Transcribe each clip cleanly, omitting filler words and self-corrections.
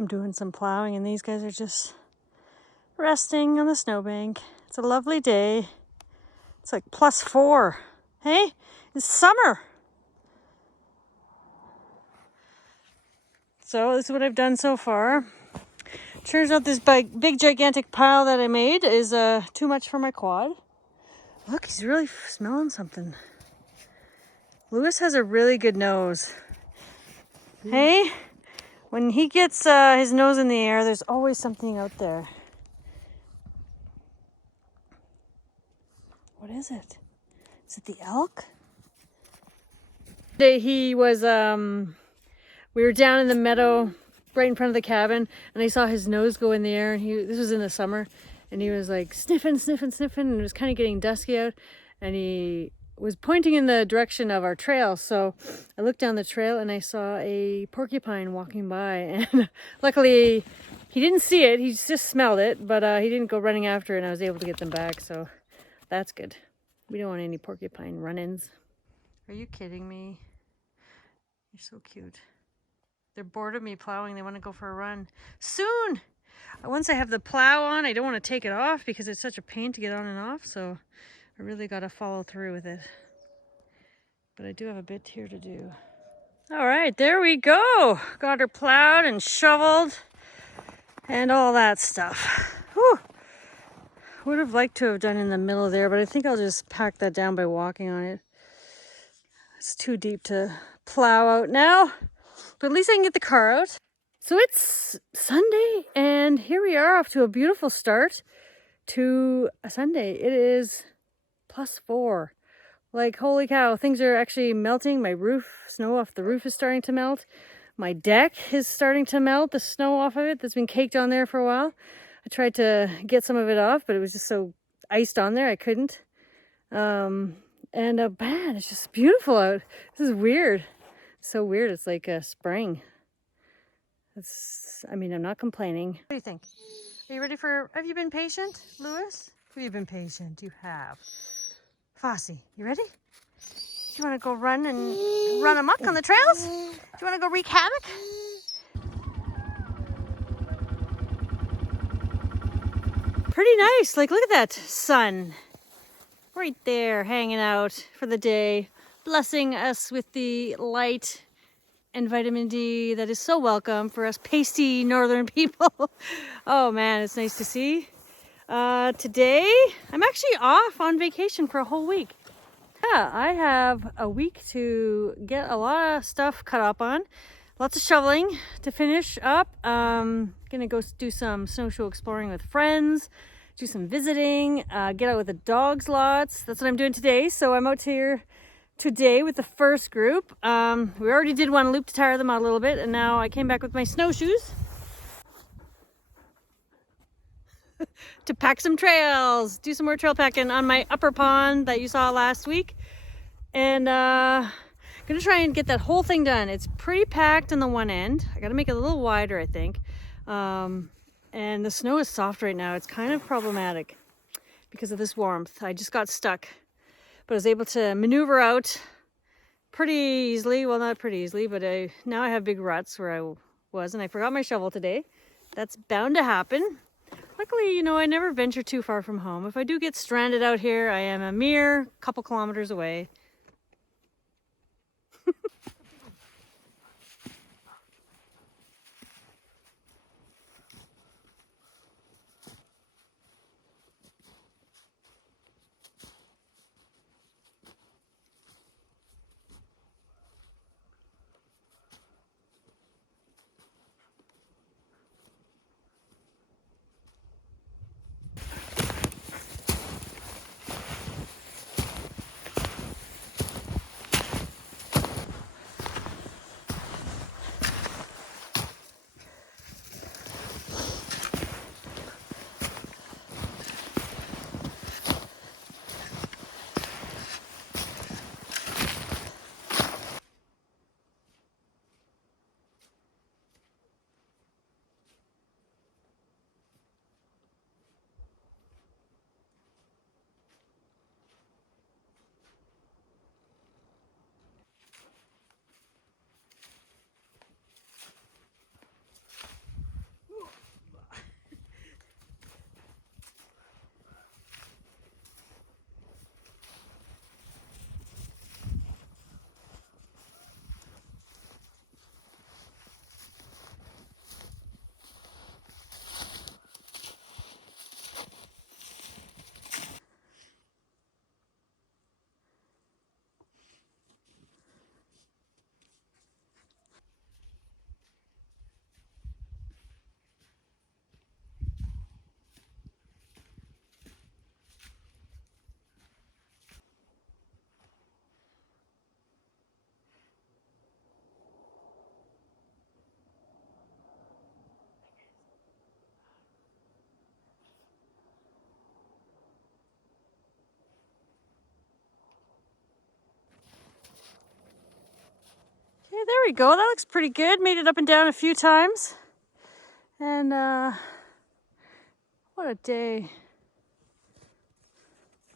I'm doing some plowing and these guys are just resting on the snowbank. It's a lovely day. It's like +4. Hey, it's summer. So this is what I've done so far. Turns out this big gigantic pile that I made is too much for my quad. Look, he's really smelling something. Lewis has a really good nose. Hey, when he gets his nose in the air, there's always something out there. What is it? Is it the elk? Today he was, we were down in the meadow right in front of the cabin and I saw his nose go in the air and this was in the summer and he was like sniffing and it was kind of getting dusky out and he was pointing in the direction of our trail. So I looked down the trail and I saw a porcupine walking by and luckily he didn't see it, he just smelled it, but he didn't go running after it and I was able to get them back, so that's good. We don't want any porcupine run-ins. Are you kidding me? You're so cute. They're bored of me plowing. They want to go for a run. Soon! Once I have the plow on, I don't want to take it off because it's such a pain to get on and off. So I really got to follow through with it. But I do have a bit here to do. All right, there we go. Got her plowed and shoveled and all that stuff. Whew. Would have liked to have done in the middle there, but I think I'll just pack that down by walking on it. It's too deep to plow out now, but at least I can get the car out. So it's Sunday and here we are off to a beautiful start to a Sunday. It is +4. Like, holy cow, things are actually melting. My roof, snow off the roof is starting to melt. My deck is starting to melt, the snow off of it that's been caked on there for a while. I tried to get some of it off, but it was just so iced on there, I couldn't. Man, it's just beautiful out. This is weird. It's so weird. It's like spring. I'm not complaining. What do you think? Are you ready have you been patient, Lewis? Have you been patient? You have. Fossey, you ready? Do you want to go run amok on the trails? Do you want to go wreak havoc? Pretty nice. Like, look at that sun right there hanging out for the day, blessing us with the light and vitamin D that is so welcome for us pasty northern people. Oh man, it's nice to see. Today I'm actually off on vacation for a whole week. Yeah, I have a week to get a lot of stuff cut up on. Lots of shoveling to finish up. Gonna go do some snowshoe exploring with friends, do some visiting, get out with the dogs lots. That's what I'm doing today. So I'm out here today with the first group. We already did one loop to tire them out a little bit, and now I came back with my snowshoes to pack some trails, do some more trail packing on my upper pond that you saw last week. And gonna try and get that whole thing done. It's pretty packed on the one end. I gotta make it a little wider, I think. And the snow is soft right now. It's kind of problematic because of this warmth. I just got stuck, but I was able to maneuver out pretty easily. Well, not pretty easily, but now I have big ruts where I was, and I forgot my shovel today. That's bound to happen. Luckily, I never venture too far from home. If I do get stranded out here, I am a mere couple kilometers away. we go. That looks pretty good. Made it up and down a few times. And what a day.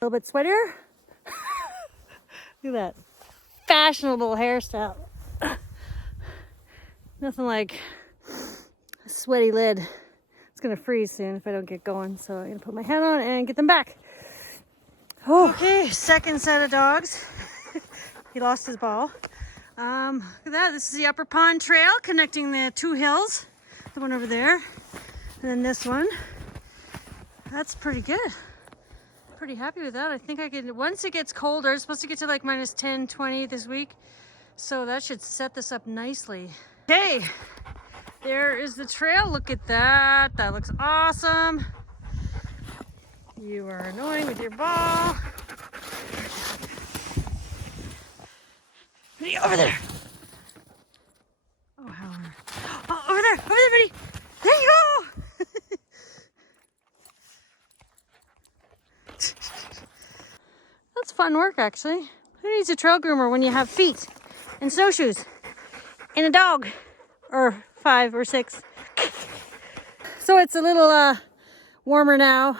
A little bit sweatier. Look at that fashionable hairstyle. Nothing like a sweaty lid. It's gonna freeze soon if I don't get going. So I'm gonna put my hat on and get them back. Oh. Okay, second set of dogs. He lost his ball. Look at that. This is the Upper Pond Trail connecting the two hills. The one over there. And then this one. That's pretty good. Pretty happy with that. I think I can, once it gets colder, it's supposed to get to like minus 10, 20 this week. So that should set this up nicely. Okay, there is the trail. Look at that. That looks awesome. You are annoying with your ball. Over there. Oh, how? Oh, over there, buddy. There you go. That's fun work, actually. Who needs a trail groomer when you have feet and snowshoes and a dog, or 5 or 6? So it's a little warmer now,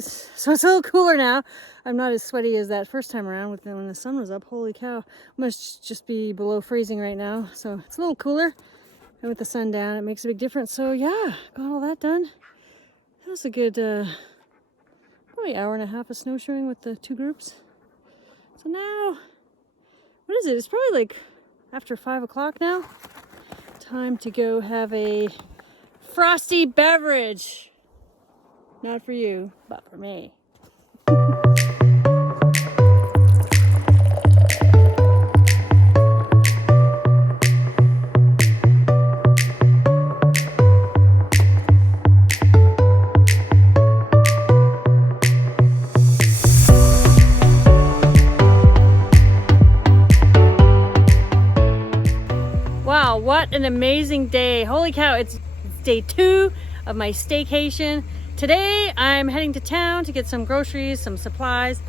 so it's a little cooler now. I'm not as sweaty as that first time around when the sun was up. Holy cow, must just be below freezing right now. So it's a little cooler, and with the sun down, it makes a big difference. So yeah, got all that done. That was a good probably hour and a half of snowshoeing with the 2 groups. So now, what is it? It's probably like after 5 o'clock now. Time to go have a frosty beverage. Not for you, but for me. Wow, what an amazing day. Holy cow, it's day 2 of my staycation. Today I'm heading to town to get some groceries, some supplies.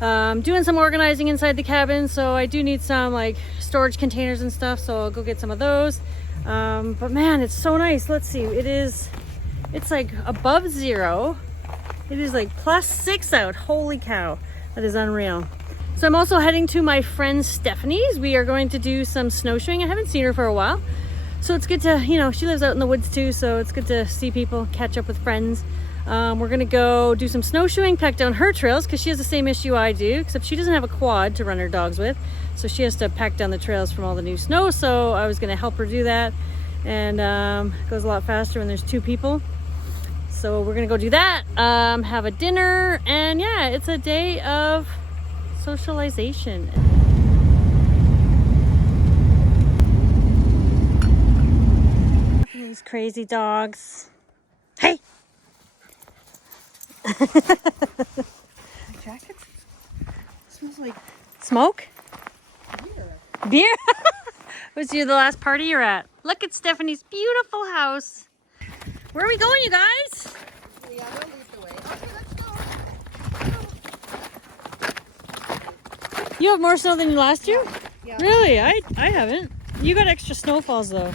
Doing some organizing inside the cabin, so I do need some like storage containers and stuff, so I'll go get some of those. But man, it's so nice. Let's see, it's like above 0. It is like +6 out. Holy cow, that is unreal. So I'm also heading to my friend Stephanie's. We are going to do some snowshoeing. I haven't seen her for a while. So it's good to, you know, she lives out in the woods too, so it's good to see people, catch up with friends. We're gonna go do some snowshoeing, pack down her trails, because she has the same issue I do, except she doesn't have a quad to run her dogs with. So she has to pack down the trails from all the new snow, so I was gonna help her do that. And it goes a lot faster when there's 2 people. So we're gonna go do that, have a dinner, and yeah, it's a day of socialization. These crazy dogs. Hey! Jacket smells like smoke? Beer? Was you the last party you're at? Look at Stephanie's beautiful house. Where are we going, you guys? Yeah, we'll lead the way. Okay, let's go. You have more snow than last year? Yeah. Really? I haven't. You got extra snowfalls though.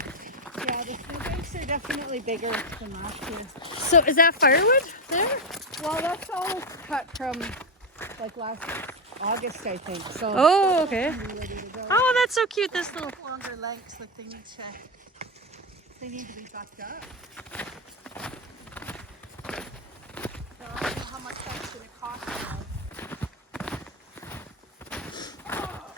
Yeah, the snowbanks are definitely bigger than last year. So is that firewood there? Well, that's all cut from like last August, I think. So Oh, okay. ready to go. Oh, that's so cute. This little. Longer lengths, like they need to be bucked up. So I don't know how much that's going to cost us. Oh,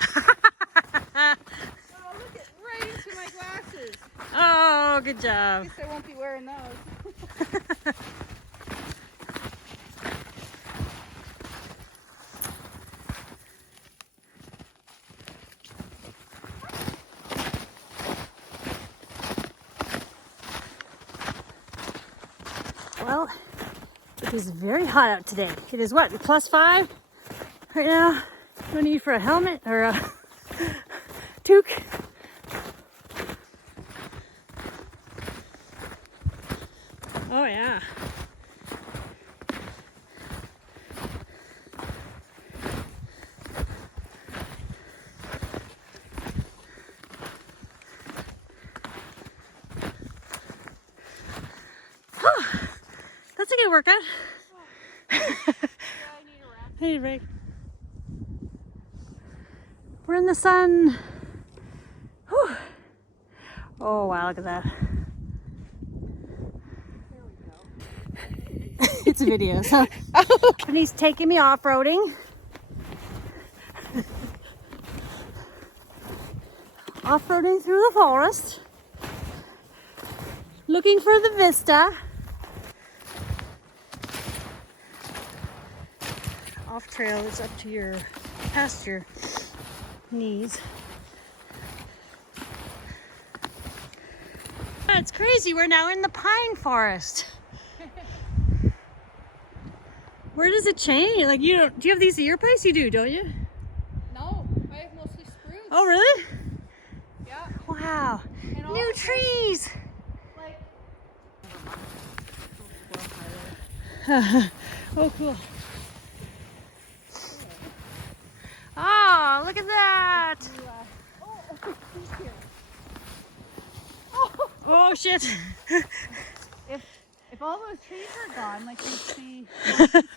look at right into my glasses. Oh, good I job. guess I won't be wearing those. Well, it is very hot out today. It is what, +5 right now? No need for a helmet or a toque. Oh yeah. That's a good workout. Yeah, I need a rest. Hey, Rick. We're in the sun. Whew. Oh, wow, look at that. It's a video, so. And he's taking me off-roading. Off-roading through the forest. Looking for the vista. Off trail is up to your, past your knees. It's crazy, we're now in the pine forest. Where does it change? Like, you don't, do you have these at your place? You do, don't you? No, I have mostly spruce. Oh, really? Yeah. Wow. And all New of this, trees. like, Oh, cool. Oh, look at that. he's here. Oh, shit. If all those trees are gone, like you see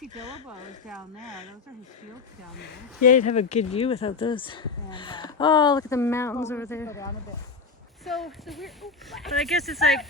billabos down there. Those are his fields down there. Yeah, you'd have a good view without those. And Oh, look at the mountains well, over let's there. go down a bit. So we're. Oh, But I guess it's like.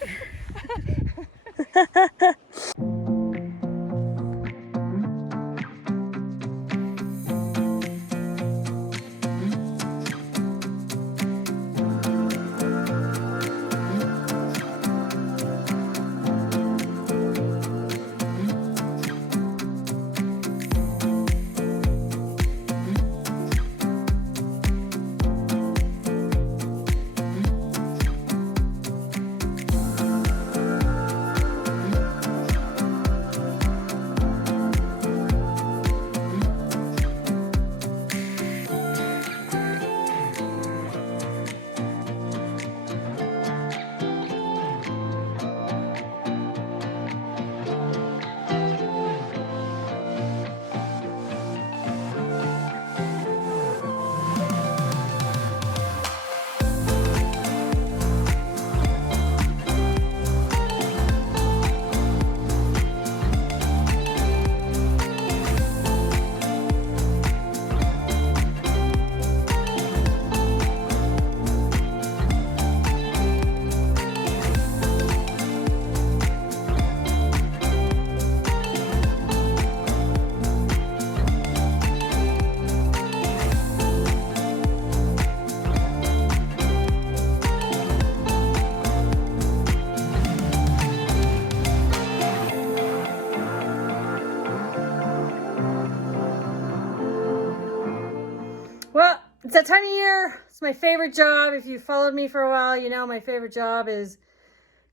Well, it's that time of year. It's my favorite job. If you followed me for a while, you know my favorite job is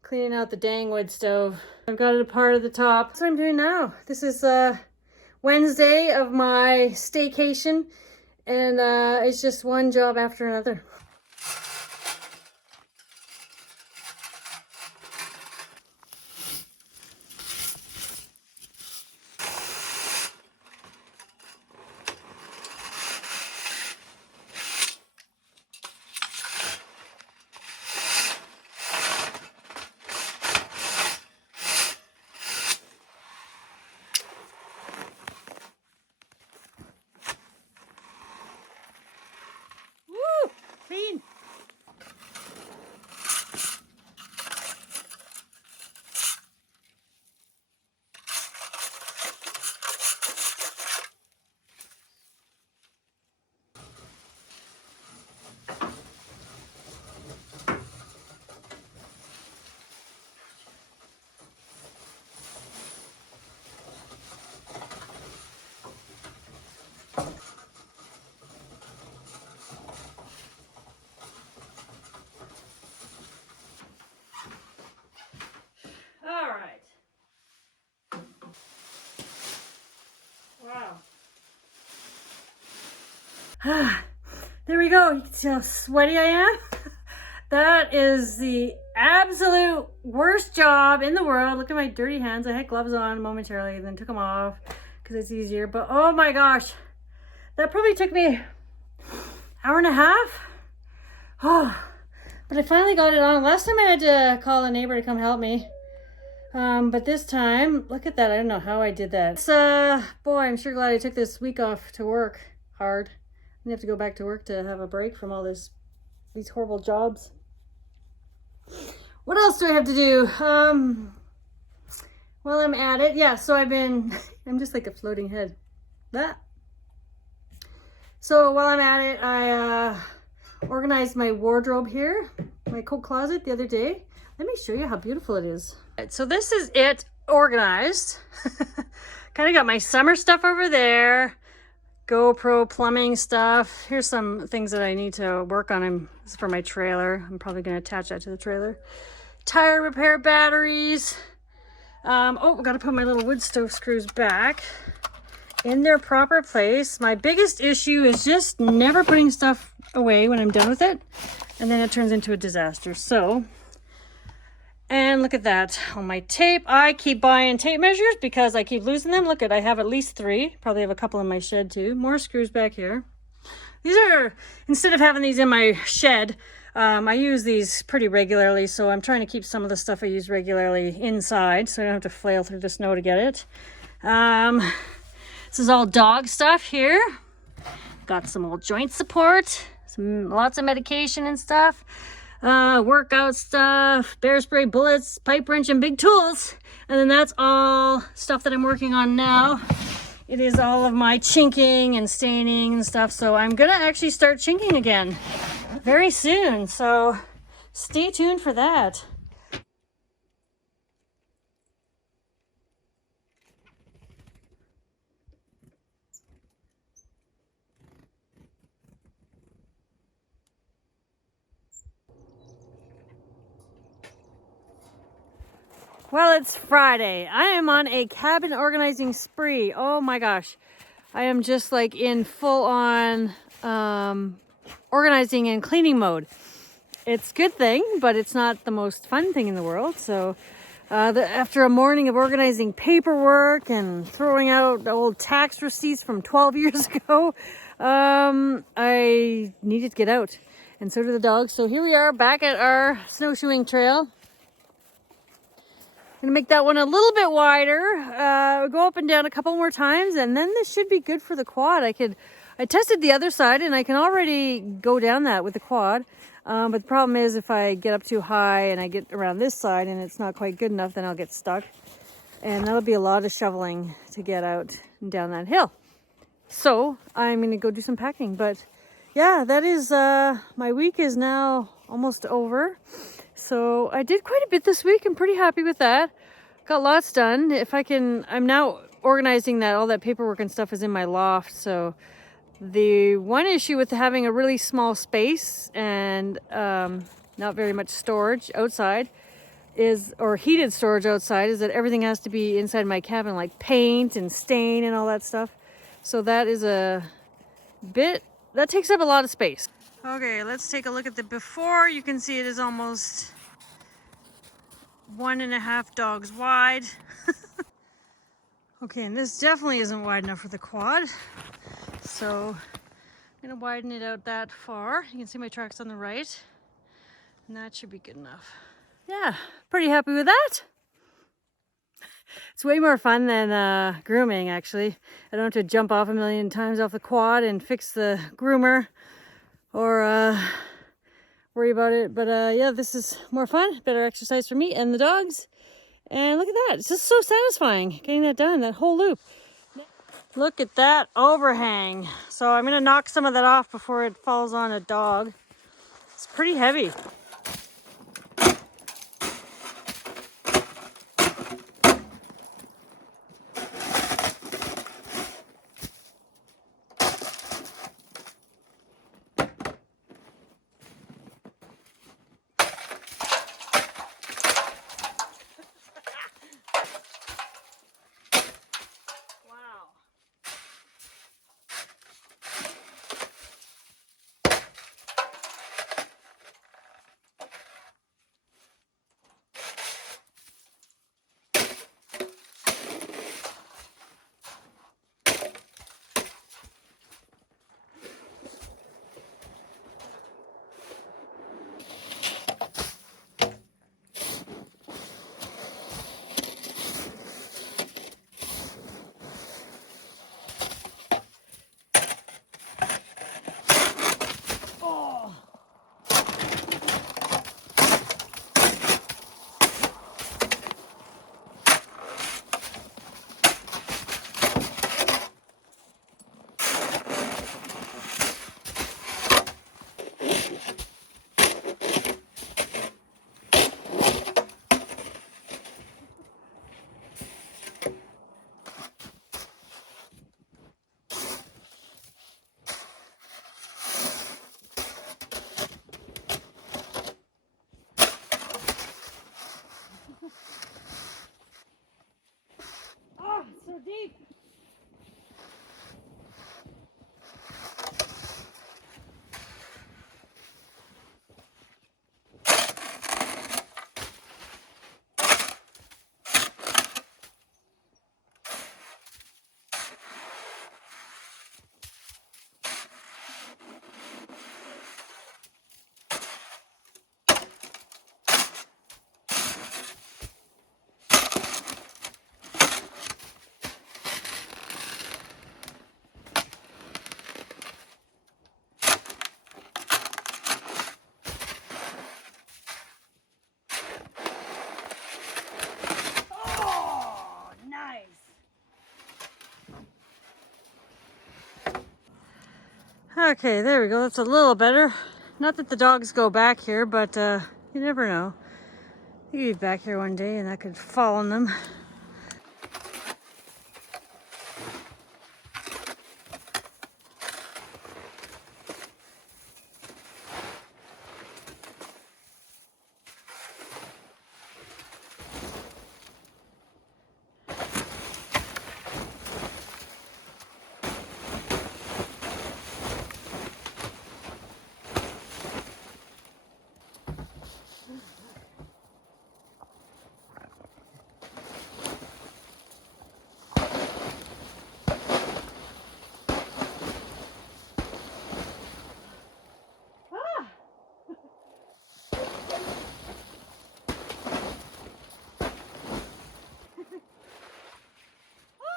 cleaning out the dang wood stove. I've got it apart at the top. That's what I'm doing now. This is Wednesday of my staycation, and it's just one job after another. Woo! Clean. All right. Wow. There we go. You can see how sweaty I am. That is the absolute worst job in the world. Look at my dirty hands. I had gloves on momentarily and then took them off because it's easier. But oh my gosh, that probably took me an hour and a half. Oh, but I finally got it on. Last time I had to call a neighbor to come help me. But this time, look at that. I don't know how I did that. It's, boy, I'm sure glad I took this week off to work hard. I have to go back to work to have a break from all these horrible jobs. What else do I have to do? While I'm at it, yeah, so I'm just like a floating head. That. So while I'm at it, I organized my wardrobe here, my coat closet the other day. Let me show you how beautiful it is. Right, so this is it organized. Kind of got my summer stuff over there. GoPro plumbing stuff. Here's some things that I need to work on. This is for my trailer. I'm probably going to attach that to the trailer. Tire repair batteries. Oh, I got to put my little wood stove screws back in their proper place. My biggest issue is just never putting stuff away when I'm done with it, and then it turns into a disaster. So, and look at that on my tape. I keep buying tape measures because I keep losing them. Look I have at least 3. Probably have a couple in my shed too. More screws back here. These are, instead of having these in my shed, I use these pretty regularly, so I'm trying to keep some of the stuff I use regularly inside so I don't have to flail through the snow to get it. This is all dog stuff here. Got some old joint support, lots of medication and stuff, workout stuff, bear spray, bullets, pipe wrench, and big tools. And then that's all stuff that I'm working on now. It is all of my chinking and staining and stuff. So I'm gonna actually start chinking again very soon. So stay tuned for that. Well, it's Friday. I am on a cabin organizing spree. Oh my gosh. I am just like in full on organizing and cleaning mode. It's a good thing, but it's not the most fun thing in the world. So after a morning of organizing paperwork and throwing out old tax receipts from 12 years ago, I needed to get out. And so do the dogs. So here we are back at our snowshoeing trail. Gonna make that one a little bit wider, go up and down a couple more times, and then this should be good for the quad. I tested the other side and I can already go down that with the quad, but the problem is if I get up too high and I get around this side and it's not quite good enough, then I'll get stuck, and that'll be a lot of shoveling to get out and down that hill. So I'm gonna go do some packing, but yeah, that is, my week is now almost over. So I did quite a bit this week. I'm pretty happy with that. Got lots done. I'm now organizing that. All that paperwork and stuff is in my loft. So the one issue with having a really small space and not very much storage outside or heated storage outside, is that everything has to be inside my cabin, like paint and stain and all that stuff. So that is that takes up a lot of space. Okay, let's take a look at the before. You can see it is almost 1.5 dogs wide. Okay, and this definitely isn't wide enough for the quad. So I'm gonna widen it out that far. You can see my tracks on the right, and that should be good enough. Yeah, pretty happy with that. It's way more fun than grooming, actually. I don't have to jump off a million times off the quad and fix the groomer or worry about it. But yeah, this is more fun, better exercise for me and the dogs. And look at that, it's just so satisfying getting that done, that whole loop. Look at that overhang. So I'm gonna knock some of that off before it falls on a dog. It's pretty heavy. Okay, there we go. That's a little better. Not that the dogs go back here, but you never know. You could be back here one day and I could fall on them.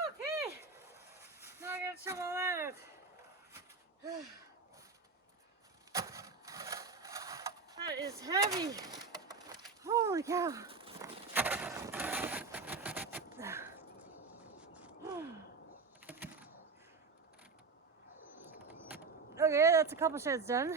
Okay, now I gotta shovel that out. That is heavy. Holy cow. Okay, that's a couple sheds done.